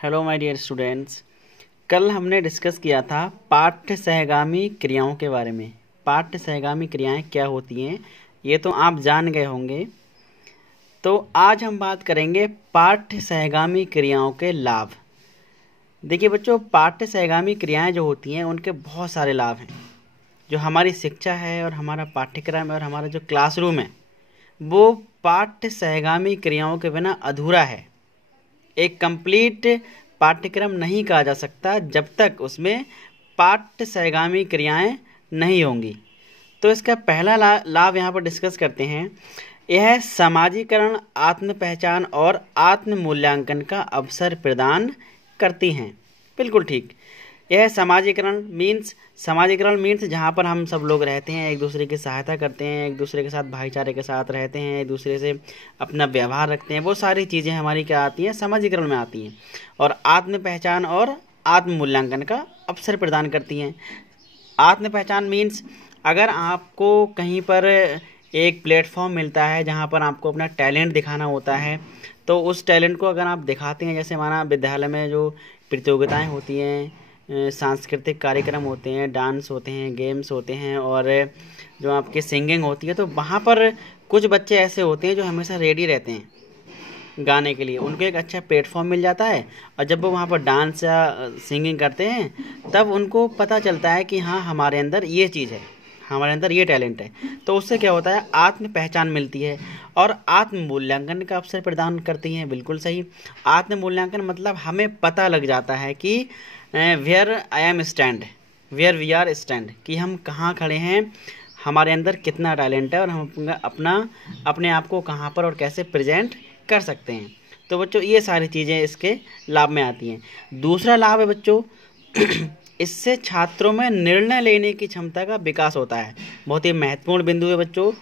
Hello my dear students. कल हमने discuss किया था पाठ्य सहगामी क्रियाओं के बारे में। पाठ्य सहगामी क्रियाएं क्या होती हैं ये तो आप जान गए होंगे। तो आज हम बात करेंगे पाठ्य सहगामी क्रियाओं के लाभ। देखिए बच्चों, पाठ्य सहगामी क्रियाएं जो होती हैं उनके बहुत सारे लाभ हैं। जो हमारी शिक्षा है और हमारा पाठ्यक्रम है और हमारा जो क्लासरूम है वो पाठ्य सहगामी क्रियाओं के बिना अधूरा है। एक कंप्लीट पाठ्यक्रम नहीं कहा जा सकता जब तक उसमें पाठ्य सहगामी क्रियाएं नहीं होंगी। तो इसका पहला लाभ यहाँ पर डिस्कस करते हैं। यह समाजीकरण, आत्म पहचान और आत्म मूल्यांकन का अवसर प्रदान करती हैं। बिल्कुल ठीक। यह समाजीकरण मीन्स जहाँ पर हम सब लोग रहते हैं, एक दूसरे की सहायता करते हैं, एक दूसरे के साथ भाईचारे के साथ रहते हैं, एक दूसरे से अपना व्यवहार रखते हैं। वो सारी चीज़ें हमारी क्या आती हैं, समाजीकरण में आती हैं। और आत्म पहचान और आत्म मूल्यांकन का अवसर प्रदान करती हैं। आत्म पहचान मीन्स अगर आपको कहीं पर एक प्लेटफॉर्म मिलता है जहाँ पर आपको अपना टैलेंट दिखाना होता है, तो उस टैलेंट को अगर आप दिखाते हैं, जैसे हमारा विद्यालय में जो प्रतियोगिताएँ होती हैं, सांस्कृतिक कार्यक्रम होते हैं, डांस होते हैं, गेम्स होते हैं और जो आपकी सिंगिंग होती है, तो वहाँ पर कुछ बच्चे ऐसे होते हैं जो हमेशा रेडी रहते हैं गाने के लिए। उनको एक अच्छा प्लेटफॉर्म मिल जाता है और जब वो वहाँ पर डांस या सिंगिंग करते हैं तब उनको पता चलता है कि हाँ, हमारे अंदर ये चीज़ है, हमारे अंदर ये टैलेंट है। तो उससे क्या होता है, आत्म पहचान मिलती है और आत्म मूल्यांकन का अवसर प्रदान करती हैं। बिल्कुल सही। आत्म मूल्यांकन मतलब हमें पता लग जाता है कि where I am stand, where we are stand, कि हम कहाँ खड़े हैं, हमारे अंदर कितना टैलेंट है और हम अपने आप को कहाँ पर और कैसे प्रेजेंट कर सकते हैं। तो बच्चों ये सारी चीज़ें इसके लाभ में आती हैं। दूसरा लाभ है बच्चों, इससे छात्रों में निर्णय लेने की क्षमता का विकास होता है। बहुत ही महत्वपूर्ण बिंदु है बच्चों।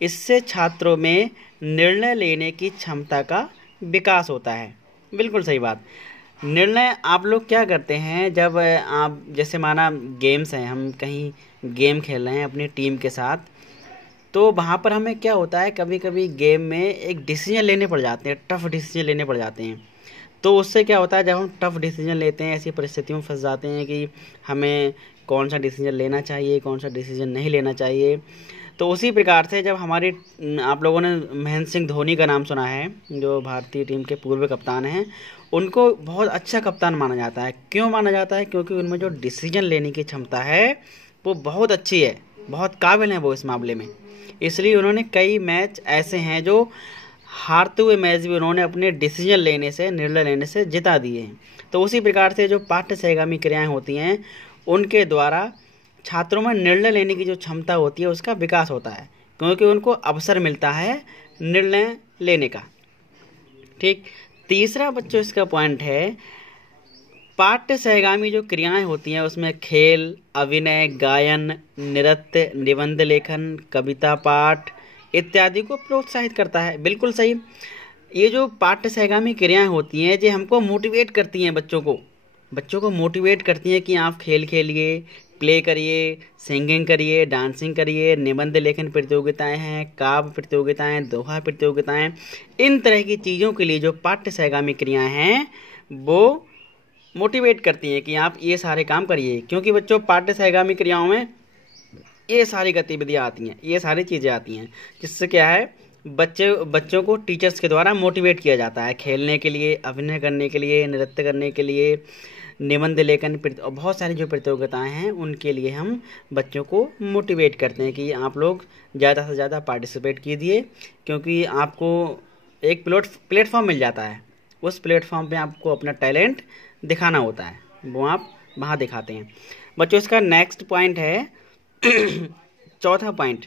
इससे छात्रों में निर्णय लेने की क्षमता का विकास होता है। बिल्कुल सही बात। निर्णय आप लोग क्या करते हैं, जब आप जैसे माना गेम्स हैं, हम कहीं गेम खेल रहे हैं अपनी टीम के साथ, तो वहाँ पर हमें क्या होता है, कभी कभी गेम में एक डिसीजन लेने पड़ जाते हैं, टफ डिसीजन लेने पड़ जाते हैं। तो उससे क्या होता है, जब हम टफ डिसीजन लेते हैं ऐसी परिस्थितियों में फंस जाते हैं कि हमें कौन सा डिसीजन लेना चाहिए, कौन सा डिसीजन नहीं लेना चाहिए। तो उसी प्रकार से जब हमारी आप लोगों ने महेंद्र सिंह धोनी का नाम सुना है, जो भारतीय टीम के पूर्व कप्तान हैं, उनको बहुत अच्छा कप्तान माना जाता है। क्यों माना जाता है? क्योंकि उनमें जो डिसीजन लेने की क्षमता है वो बहुत अच्छी है, बहुत काबिल हैं वो इस मामले में। इसलिए उन्होंने कई मैच ऐसे हैं जो हारते हुए मैच भी उन्होंने अपने डिसीजन लेने से, निर्णय लेने से जिता दिए हैं। तो उसी प्रकार से जो पाठ्य सहगामी क्रियाएँ होती हैं उनके द्वारा छात्रों में निर्णय लेने की जो क्षमता होती है उसका विकास होता है, क्योंकि उनको अवसर मिलता है निर्णय लेने का। ठीक। तीसरा बच्चों इसका पॉइंट है, पाठ्य सहगामी जो क्रियाएं होती हैं उसमें खेल, अभिनय, गायन, नृत्य, निबंध लेखन, कविता पाठ इत्यादि को प्रोत्साहित करता है। बिल्कुल सही। ये जो पाठ्य सहगामी क्रियाएं होती हैं ये हमको मोटिवेट करती हैं, बच्चों को मोटिवेट करती हैं कि आप खेल खेलिए, प्ले करिए, सिंगिंग करिए, डांसिंग करिए, निबंध लेखन प्रतियोगिताएं हैं, काव्य प्रतियोगिताएं, दोहा प्रतियोगिताएं, इन तरह की चीज़ों के लिए जो पाठ्य सहगामी क्रियाएं हैं वो मोटिवेट करती हैं कि आप ये सारे काम करिए। क्योंकि बच्चों पाठ्य सहगामी क्रियाओं में ये सारी गतिविधियाँ आती हैं, ये सारी चीज़ें आती हैं, जिससे क्या है, बच्चों को टीचर्स के द्वारा मोटिवेट किया जाता है खेलने के लिए, अभिनय करने के लिए, नृत्य करने के लिए, निबंध लेखन और बहुत सारी जो प्रतियोगिताएं हैं उनके लिए हम बच्चों को मोटिवेट करते हैं कि आप लोग ज़्यादा से ज़्यादा पार्टिसिपेट कीजिए, क्योंकि आपको एक प्लेटफॉर्म मिल जाता है। उस प्लेटफॉर्म पे आपको अपना टैलेंट दिखाना होता है, वो आप वहाँ दिखाते हैं। बच्चों इसका नेक्स्ट पॉइंट है चौथा पॉइंट,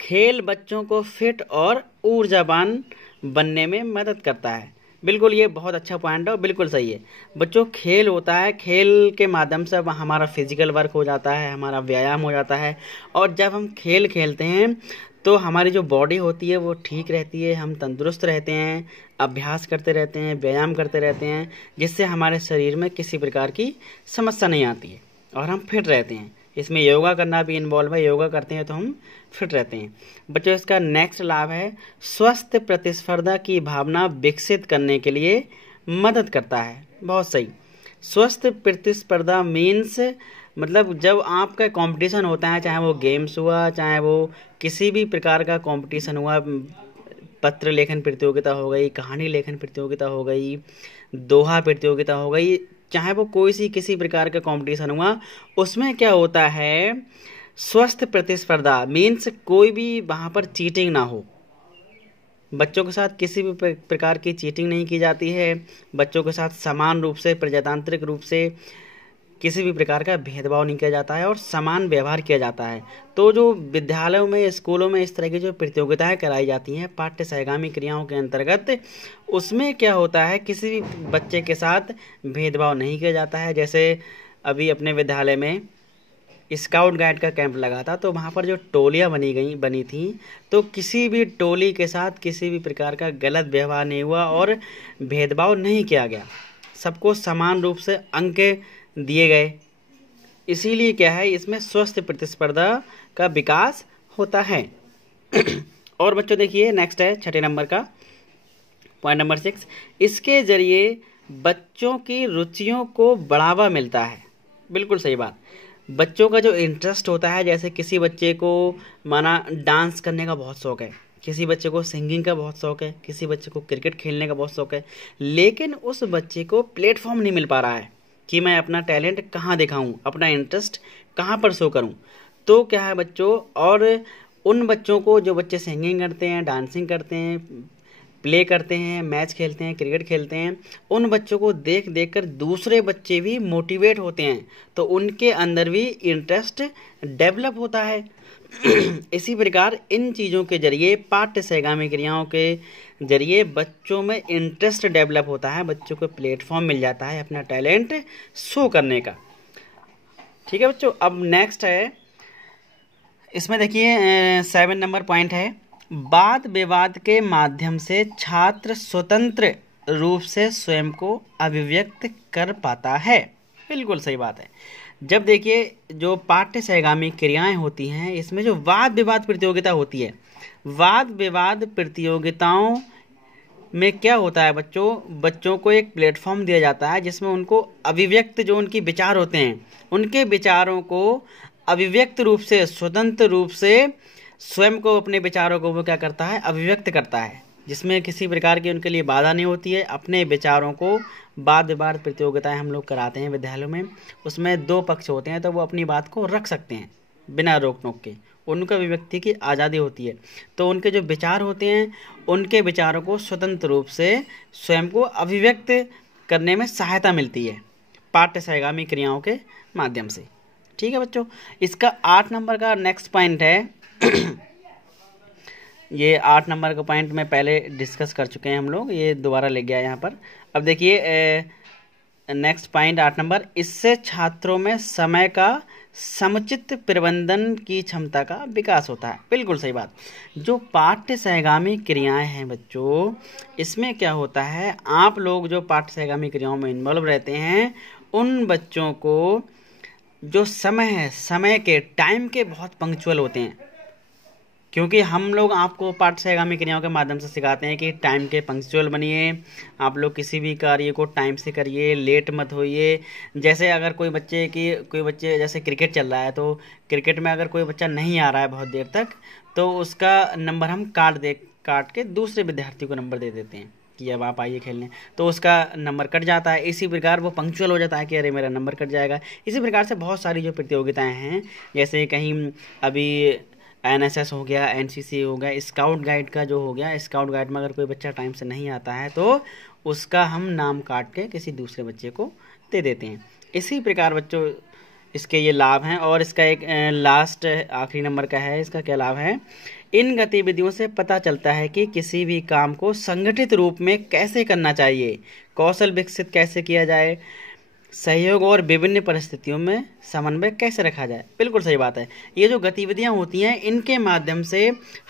खेल बच्चों को फिट और ऊर्जावान बनने में मदद करता है। बिल्कुल, ये बहुत अच्छा पॉइंट है और बिल्कुल सही है। बच्चों खेल होता है, खेल के माध्यम से हमारा फिजिकल वर्क हो जाता है, हमारा व्यायाम हो जाता है, और जब हम खेल खेलते हैं तो हमारी जो बॉडी होती है वो ठीक रहती है, हम तंदुरुस्त रहते हैं, अभ्यास करते रहते हैं, व्यायाम करते रहते हैं, जिससे हमारे शरीर में किसी प्रकार की समस्या नहीं आती है और हम फिट रहते हैं। इसमें योगा करना भी इन्वॉल्व है, योगा करते हैं तो हम फिट रहते हैं। बच्चों इसका नेक्स्ट लाभ है, स्वस्थ प्रतिस्पर्धा की भावना विकसित करने के लिए मदद करता है। बहुत सही। स्वस्थ प्रतिस्पर्धा मीन्स मतलब जब आपका कंपटीशन होता है, चाहे वो गेम्स हुआ, चाहे वो किसी भी प्रकार का कंपटीशन हुआ, पत्र लेखन प्रतियोगिता हो गई, कहानी लेखन प्रतियोगिता हो गई, दोहा प्रतियोगिता हो गई, चाहे वो कोई सी किसी प्रकार का कंपटीशन हुआ, उसमें क्या होता है, स्वस्थ प्रतिस्पर्धा मीन्स कोई भी वहाँ पर चीटिंग ना हो। बच्चों के साथ किसी भी प्रकार की चीटिंग नहीं की जाती है। बच्चों के साथ समान रूप से, प्रजातांत्रिक रूप से किसी भी प्रकार का भेदभाव नहीं किया जाता है और समान व्यवहार किया जाता है। तो जो विद्यालयों में, स्कूलों में इस तरह की जो प्रतियोगिताएं कराई जाती हैं पाठ्य सहगामी क्रियाओं के अंतर्गत, उसमें क्या होता है, किसी भी बच्चे के साथ भेदभाव नहीं किया जाता है। जैसे अभी अपने विद्यालय में स्काउट गाइड का कैंप लगा था, तो वहाँ पर जो टोलियाँ बनी थी, तो किसी भी टोली के साथ किसी भी प्रकार का गलत व्यवहार नहीं हुआ और भेदभाव नहीं किया गया। सबको समान रूप से अंक दिए गए। इसीलिए क्या है, इसमें स्वस्थ प्रतिस्पर्धा का विकास होता है। और बच्चों देखिए, नेक्स्ट है 6 नंबर का पॉइंट नंबर 6। इसके जरिए बच्चों की रुचियों को बढ़ावा मिलता है। बिल्कुल सही बात। बच्चों का जो इंटरेस्ट होता है, जैसे किसी बच्चे को माना डांस करने का बहुत शौक है, किसी बच्चे को सिंगिंग का बहुत शौक है, किसी बच्चे को क्रिकेट खेलने का बहुत शौक है, लेकिन उस बच्चे को प्लेटफॉर्म नहीं मिल पा रहा है कि मैं अपना टैलेंट कहाँ दिखाऊं, अपना इंटरेस्ट कहाँ पर शो करूं। तो क्या है बच्चों, और उन बच्चों को, जो बच्चे सिंगिंग करते हैं, डांसिंग करते हैं, प्ले करते हैं, मैच खेलते हैं, क्रिकेट खेलते हैं, उन बच्चों को देख देख कर दूसरे बच्चे भी मोटिवेट होते हैं, तो उनके अंदर भी इंटरेस्ट डेवलप होता है। इसी प्रकार इन चीज़ों के जरिए, पाठ्य सहगामी क्रियाओं के जरिए बच्चों में इंटरेस्ट डेवलप होता है, बच्चों को प्लेटफॉर्म मिल जाता है अपना टैलेंट शो करने का। ठीक है बच्चों, अब नेक्स्ट है, इसमें देखिए 7 नंबर पॉइंट है, वाद विवाद के माध्यम से छात्र स्वतंत्र रूप से स्वयं को अभिव्यक्त कर पाता है। बिल्कुल सही बात है। जब देखिए जो पाठ्य सहगामी क्रियाएं होती हैं, इसमें जो वाद विवाद प्रतियोगिता होती है, वाद विवाद प्रतियोगिताओं में क्या होता है बच्चों को एक प्लेटफॉर्म दिया जाता है, जिसमें उनको अभिव्यक्त, जो उनके विचार होते हैं, उनके विचारों को अभिव्यक्त रूप से, स्वतंत्र रूप से स्वयं को, अपने विचारों को वो क्या करता है, अभिव्यक्त करता है, जिसमें किसी प्रकार की उनके लिए बाधा नहीं होती है। अपने विचारों को, वाद विवाद प्रतियोगिताएं हम लोग कराते हैं विद्यालयों में, उसमें 2 पक्ष होते हैं, तो वो अपनी बात को रख सकते हैं बिना रोक टोक के, उनका अभिव्यक्ति की आज़ादी होती है। तो उनके जो विचार होते हैं, उनके विचारों को स्वतंत्र रूप से स्वयं को अभिव्यक्त करने में सहायता मिलती है पाठ्य सहगामी क्रियाओं के माध्यम से। ठीक है बच्चों, इसका 8 नंबर का नेक्स्ट पॉइंट है। ये 8 नंबर का पॉइंट में पहले डिस्कस कर चुके हैं हम लोग, ये दोबारा ले गया यहाँ पर। अब देखिए नेक्स्ट पॉइंट 8 नंबर, इससे छात्रों में समय का समुचित प्रबंधन की क्षमता का विकास होता है। बिल्कुल सही बात। जो पाठ्य सहगामी क्रियाएं हैं बच्चों, इसमें क्या होता है, आप लोग जो पाठ्य सहगामी क्रियाओं में इन्वॉल्व रहते हैं, उन बच्चों को जो समय है, समय के, टाइम के बहुत पंक्चुअल होते हैं, क्योंकि हम लोग आपको पाठ्य सहगामी क्रियाओं के माध्यम से सिखाते हैं कि टाइम के पंक्चुअल बनिए, आप लोग किसी भी कार्य को टाइम से करिए, लेट मत होइए। जैसे अगर कोई बच्चे जैसे क्रिकेट चल रहा है, तो क्रिकेट में अगर कोई बच्चा नहीं आ रहा है बहुत देर तक, तो उसका नंबर हम काट के दूसरे विद्यार्थी को नंबर दे देते हैं कि अब आप आइए खेलने, तो उसका नंबर कट जाता है। इसी प्रकार वो पंक्चुअल हो जाता है कि अरे मेरा नंबर कट जाएगा। इसी प्रकार से बहुत सारी जो प्रतियोगिताएं हैं, जैसे कहीं अभी NSS हो गया, NCC हो गया, स्काउट गाइड का जो हो गया, स्काउट गाइड में अगर कोई बच्चा टाइम से नहीं आता है, तो उसका हम नाम काट के किसी दूसरे बच्चे को दे देते हैं। इसी प्रकार बच्चों इसके ये लाभ हैं। और इसका एक लास्ट आखिरी नंबर का है, इसका क्या लाभ है, इन गतिविधियों से पता चलता है कि किसी भी काम को संगठित रूप में कैसे करना चाहिए, कौशल विकसित कैसे किया जाए, सहयोग और विभिन्न परिस्थितियों में समन्वय कैसे रखा जाए। बिल्कुल सही बात है। ये जो गतिविधियां होती हैं, इनके माध्यम से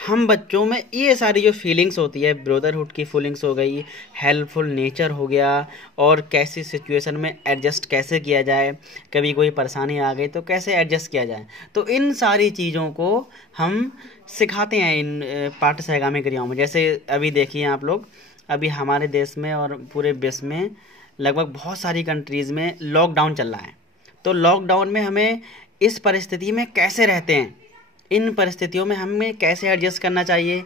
हम बच्चों में ये सारी जो फीलिंग्स होती है, ब्रदरहुड की फीलिंग्स हो गई, हेल्पफुल नेचर हो गया, और कैसी सिचुएशन में एडजस्ट कैसे किया जाए, कभी कोई परेशानी आ गई तो कैसे एडजस्ट किया जाए, तो इन सारी चीज़ों को हम सिखाते हैं इन पाठ्य सहगामी क्रियाओं में। जैसे अभी देखिए आप लोग, अभी हमारे देश में और पूरे विश्व में लगभग बहुत सारी कंट्रीज़ में लॉकडाउन चल रहा है। तो लॉकडाउन में हमें इस परिस्थिति में कैसे रहते हैं, इन परिस्थितियों में हमें कैसे एडजस्ट करना चाहिए,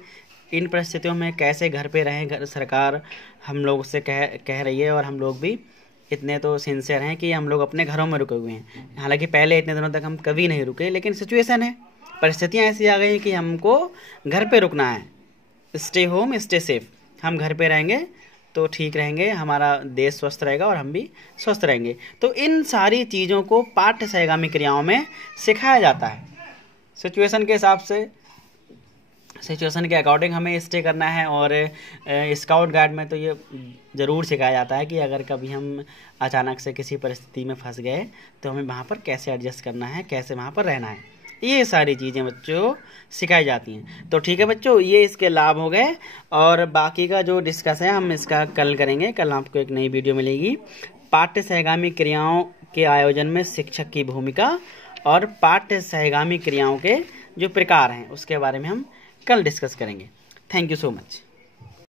इन परिस्थितियों में कैसे घर पे रहें। घर सरकार हम लोग से कह रही है और हम लोग भी इतने तो सिंसियर हैं कि हम लोग अपने घरों में रुके हुए हैं। हालांकि पहले इतने दिनों तक हम कभी नहीं रुके, लेकिन सिचुएशन है, परिस्थितियाँ ऐसी आ गई हैं कि हमको घर पे रुकना है। स्टे होम स्टे सेफ, हम घर पे रहेंगे तो ठीक रहेंगे, हमारा देश स्वस्थ रहेगा और हम भी स्वस्थ रहेंगे। तो इन सारी चीज़ों को पाठ्य सहगामी क्रियाओं में सिखाया जाता है। सिचुएशन के हिसाब से, सिचुएशन के अकॉर्डिंग हमें स्टे करना है। और स्काउट गाइड में तो ये ज़रूर सिखाया जाता है कि अगर कभी हम अचानक से किसी परिस्थिति में फंस गए तो हमें वहाँ पर कैसे एडजस्ट करना है, कैसे वहाँ पर रहना है, ये सारी चीज़ें बच्चों सिखाई जाती हैं। तो ठीक है बच्चों, ये इसके लाभ हो गए और बाकी का जो डिस्कस है हम इसका कल करेंगे। कल आपको एक नई वीडियो मिलेगी, पाठ्य सहगामी क्रियाओं के आयोजन में शिक्षक की भूमिका और पाठ्य सहगामी क्रियाओं के जो प्रकार हैं उसके बारे में हम कल डिस्कस करेंगे। Thank you so much.